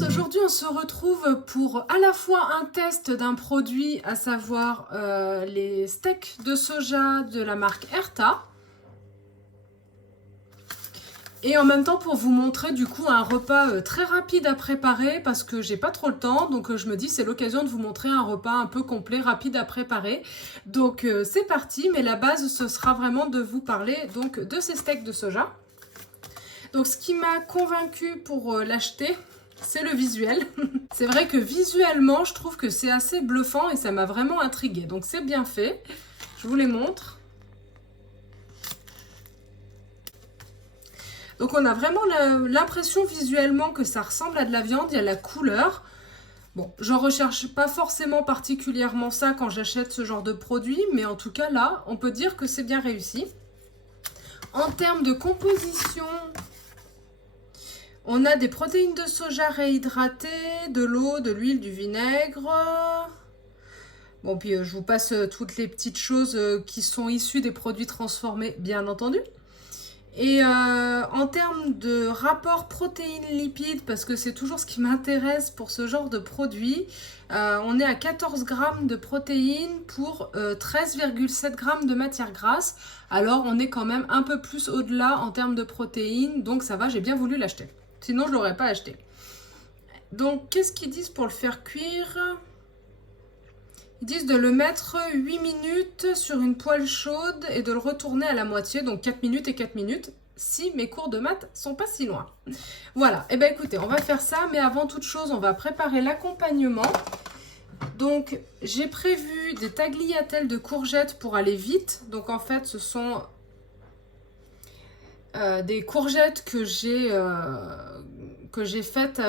tous, aujourd'hui on se retrouve pour à la fois un test d'un produit, à savoir les steaks de soja de la marque Herta, et en même temps pour vous montrer du coup un repas très rapide à préparer parce que j'ai pas trop le temps, donc je me dis c'est l'occasion de vous montrer un repas un peu complet, rapide à préparer. Donc c'est parti, mais la base ce sera vraiment de vous parler donc de ces steaks de soja. Donc ce qui m'a convaincue pour l'acheter, c'est le visuel. C'est vrai que visuellement, je trouve que c'est assez bluffant et ça m'a vraiment intriguée. Donc c'est bien fait. Je vous les montre. Donc on a vraiment l'impression visuellement que ça ressemble à de la viande. Il y a la couleur. Bon, j'en recherche pas forcément particulièrement ça quand j'achète ce genre de produit. Mais en tout cas là, on peut dire que c'est bien réussi. En termes de composition... On a des protéines de soja réhydratées, de l'eau, de l'huile, du vinaigre. Bon, puis je vous passe toutes les petites choses qui sont issues des produits transformés, bien entendu. Et en termes de rapport protéines-lipides, parce que c'est toujours ce qui m'intéresse pour ce genre de produit, on est à 14 grammes de protéines pour 13,7 grammes de matière grasse. Alors, on est quand même un peu plus au-delà en termes de protéines, donc ça va, j'ai bien voulu l'acheter. Sinon, je ne l'aurais pas acheté. Donc, qu'est-ce qu'ils disent pour le faire cuire? Ils disent de le mettre 8 minutes sur une poêle chaude et de le retourner à la moitié. Donc, 4 minutes et 4 minutes. Si mes cours de maths sont pas si loin. Voilà. Et bien, écoutez, on va faire ça. Mais avant toute chose, on va préparer l'accompagnement. Donc, j'ai prévu des tagliatelles de courgettes pour aller vite. Donc, en fait, ce sont... des courgettes que j'ai faites,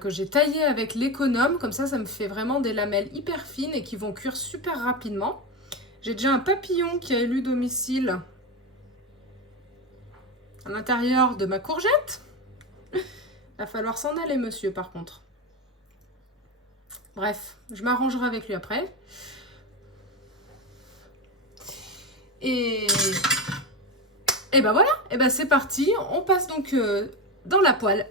que j'ai taillées avec l'économe. Comme ça me fait vraiment des lamelles hyper fines et qui vont cuire super rapidement. J'ai déjà un papillon qui a élu domicile à l'intérieur de ma courgette. Il va falloir s'en aller, monsieur, par contre. Bref, je m'arrangerai avec lui après. Et ben voilà, et ben c'est parti. On passe donc dans la poêle.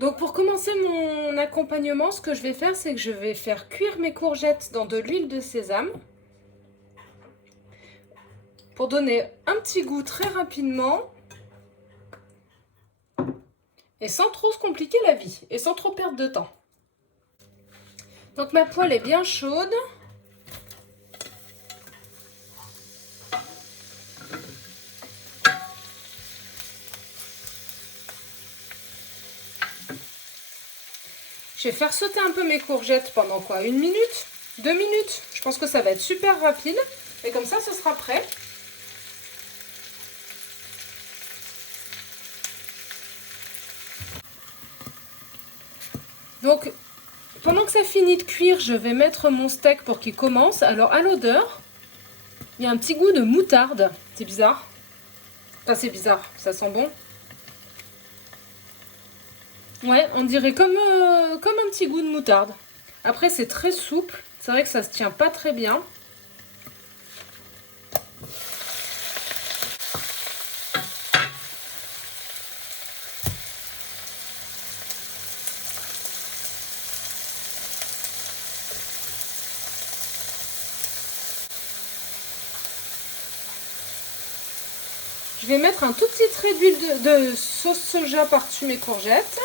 Donc pour commencer mon accompagnement, ce que je vais faire, c'est que je vais faire cuire mes courgettes dans de l'huile de sésame. Pour donner un petit goût très rapidement. Et sans trop se compliquer la vie. Et sans trop perdre de temps. Donc ma poêle est bien chaude. Je vais faire sauter un peu mes courgettes pendant quoi? 1 minute? 2 minutes? Je pense que ça va être super rapide. Et comme ça, ce sera prêt. Donc, pendant que ça finit de cuire, je vais mettre mon steak pour qu'il commence. Alors, à l'odeur, il y a un petit goût de moutarde. C'est bizarre. Enfin, c'est bizarre. Ça sent bon. Ouais, on dirait comme un petit goût de moutarde. Après, c'est très souple. C'est vrai que ça se tient pas très bien. Je vais mettre un tout petit trait d'huile de sauce soja par-dessus mes courgettes.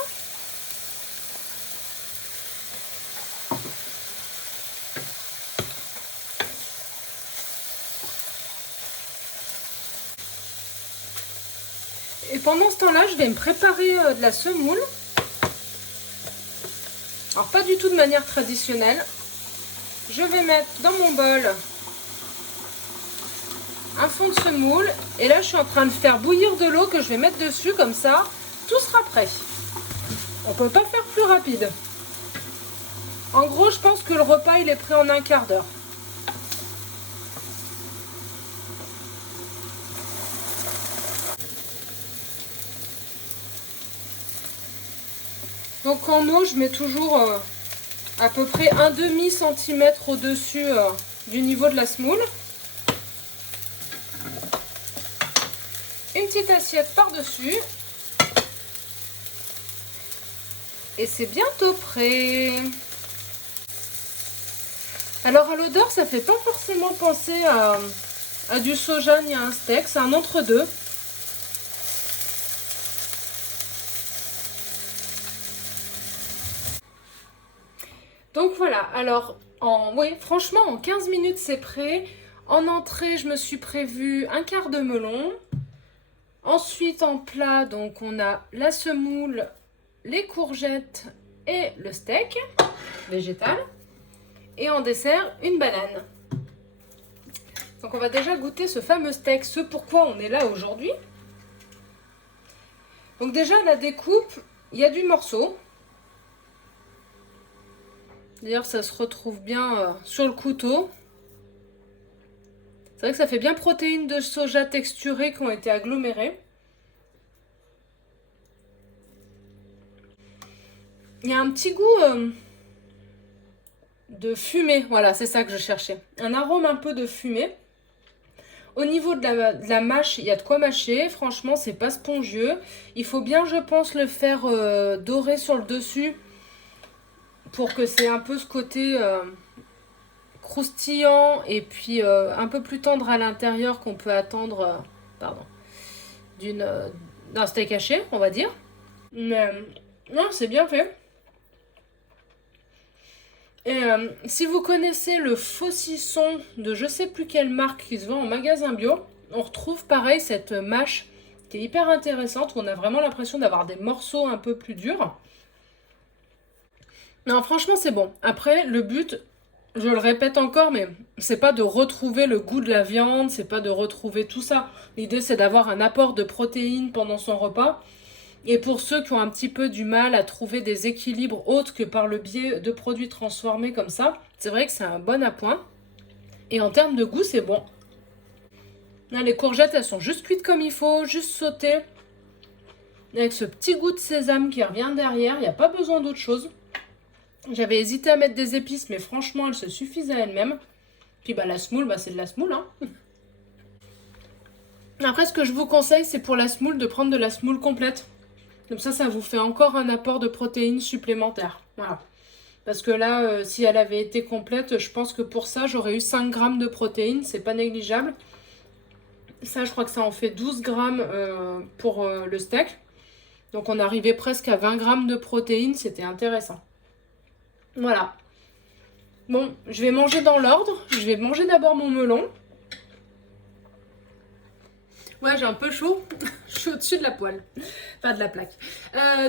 Et pendant ce temps-là, je vais me préparer de la semoule. Alors, pas du tout de manière traditionnelle. Je vais mettre dans mon bol un fond de semoule. Et là, je suis en train de faire bouillir de l'eau que je vais mettre dessus. Comme ça, tout sera prêt. On ne peut pas faire plus rapide. En gros, je pense que le repas, il est prêt en un quart d'heure. Donc en eau, je mets toujours à peu près 1,5 cm au-dessus du niveau de la semoule. Une petite assiette par-dessus. et c'est bientôt prêt. Alors à l'odeur, ça fait pas forcément penser à du soja ni à un steak, c'est un entre-deux. Donc voilà, alors oui, franchement en 15 minutes c'est prêt. En entrée, je me suis prévu un quart de melon. Ensuite en plat, donc on a la semoule, les courgettes et le steak végétal. Et en dessert, une banane. Donc on va déjà goûter ce fameux steak, ce pourquoi on est là aujourd'hui. Donc déjà la découpe, il y a du morceau. D'ailleurs ça se retrouve bien sur le couteau. C'est vrai que ça fait bien protéines de soja texturées qui ont été agglomérées. Il y a un petit goût de fumée, voilà, c'est ça que je cherchais. Un arôme un peu de fumée. Au niveau de la mâche, il y a de quoi mâcher. Franchement, c'est pas spongieux. Il faut bien, je pense, le faire dorer sur le dessus pour que c'est un peu ce côté croustillant et puis un peu plus tendre à l'intérieur qu'on peut attendre d'un steak haché, on va dire. Mais non, c'est bien fait. Et si vous connaissez le saucisson de je sais plus quelle marque qui se vend en magasin bio, on retrouve pareil cette mâche qui est hyper intéressante, où on a vraiment l'impression d'avoir des morceaux un peu plus durs. Non, franchement c'est bon. Après, le but, je le répète encore, mais c'est pas de retrouver le goût de la viande, c'est pas de retrouver tout ça. L'idée c'est d'avoir un apport de protéines pendant son repas. Et pour ceux qui ont un petit peu du mal à trouver des équilibres autres que par le biais de produits transformés comme ça, c'est vrai que c'est un bon appoint. Et en termes de goût, c'est bon. Là, les courgettes, elles sont juste cuites comme il faut, juste sautées. Avec ce petit goût de sésame qui revient derrière, il n'y a pas besoin d'autre chose. J'avais hésité à mettre des épices, mais franchement, elles se suffisent à elles-mêmes. Puis la semoule, c'est de la semoule, hein. Après, ce que je vous conseille, c'est pour la semoule de prendre de la semoule complète. Comme ça vous fait encore un apport de protéines supplémentaire. Voilà. Parce que là, si elle avait été complète, je pense que pour ça, j'aurais eu 5 grammes de protéines. C'est pas négligeable. Ça, je crois que ça en fait 12 grammes pour le steak. Donc, on arrivait presque à 20 grammes de protéines. C'était intéressant. Voilà. Bon, je vais manger dans l'ordre. Je vais manger d'abord mon melon. Ouais, j'ai un peu chaud. Je suis au-dessus de la poêle. Enfin, de la plaque.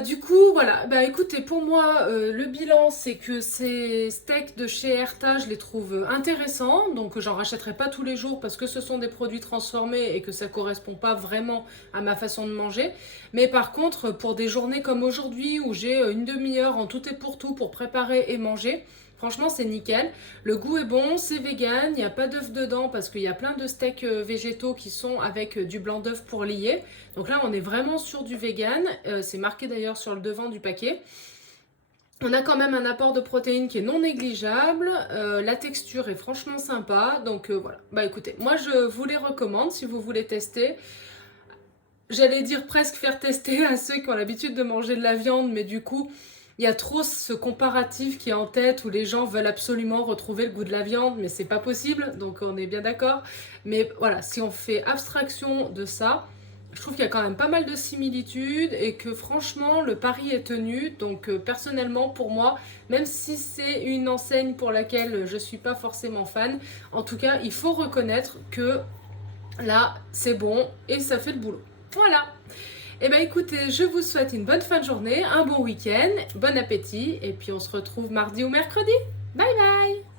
Du coup, voilà. Bah écoutez, pour moi, le bilan, c'est que ces steaks de chez Erta, je les trouve intéressants. Donc, j'en rachèterai pas tous les jours parce que ce sont des produits transformés et que ça correspond pas vraiment à ma façon de manger. Mais par contre, pour des journées comme aujourd'hui où j'ai une demi-heure en tout et pour tout pour préparer et manger, franchement, c'est nickel. Le goût est bon, c'est vegan, il n'y a pas d'œuf dedans parce qu'il y a plein de steaks végétaux qui sont avec du blanc d'œuf pour lier. Donc là, on est vraiment sur du vegan. C'est marqué d'ailleurs sur le devant du paquet. On a quand même un apport de protéines qui est non négligeable. La texture est franchement sympa. Donc voilà. Bah écoutez, moi je vous les recommande si vous voulez tester. J'allais dire presque faire tester à ceux qui ont l'habitude de manger de la viande, mais du coup... Il y a trop ce comparatif qui est en tête où les gens veulent absolument retrouver le goût de la viande, mais c'est pas possible, donc on est bien d'accord. Mais voilà, si on fait abstraction de ça, je trouve qu'il y a quand même pas mal de similitudes et que franchement, le pari est tenu. Donc personnellement, pour moi, même si c'est une enseigne pour laquelle je suis pas forcément fan, en tout cas, il faut reconnaître que là, c'est bon et ça fait le boulot. Voilà. Eh bien écoutez, je vous souhaite une bonne fin de journée, un bon week-end, bon appétit et puis on se retrouve mardi ou mercredi. Bye bye!